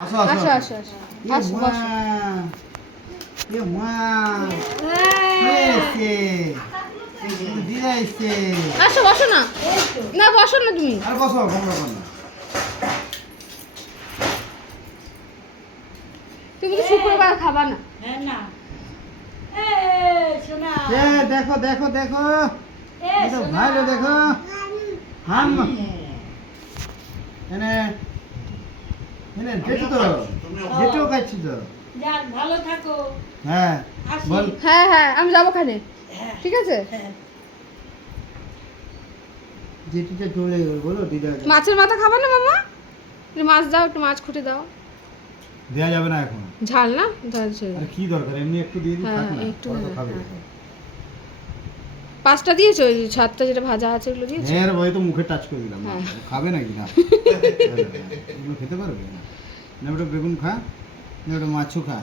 আসো আসো আসো আসো আসো বসো। দিদা এসছে। আসো বসো না, না বসো না তুমি। আর বসো কোনো ব্যাপার না। তুমি তো শুক্রবার খাবা না। দেখো দেখো দেখো এটা ভালো দেখো হাম এনে এনে দেখো তো যেটাও খাচ্ছি তো যাক ভালো থাকো। হ্যাঁ আসি। বল হ্যাঁ হ্যাঁ আমি যাবো খানে, ঠিক আছে। যেটিটা চলে গেল বলো দিদা মাছের মাথা খাবা না মামা? একটু মাছ দাও, একটু মাছ খুঁটে দাও। দেয়া যাবে না এখন। ঝাল না, ঝাল ছিল। আরে কি দরকার এমনি একটু দিয়ে দিই হ্যাঁ, থাক না একটু, পরে তো হ্যাঁ, খাবে হ্যাঁ। পাঁচটা দিয়েছো, ওই ছাদটা যেটা ভাজা আছে ওগুলো দিয়েছো? হ্যাঁ ভাই তো মুখে টাচ করে দিলাম হ্যাঁ। খাবে নাকি না এগুলো খেতে পারবে না না ওটা বেগুন খা না ওটা মাছও খা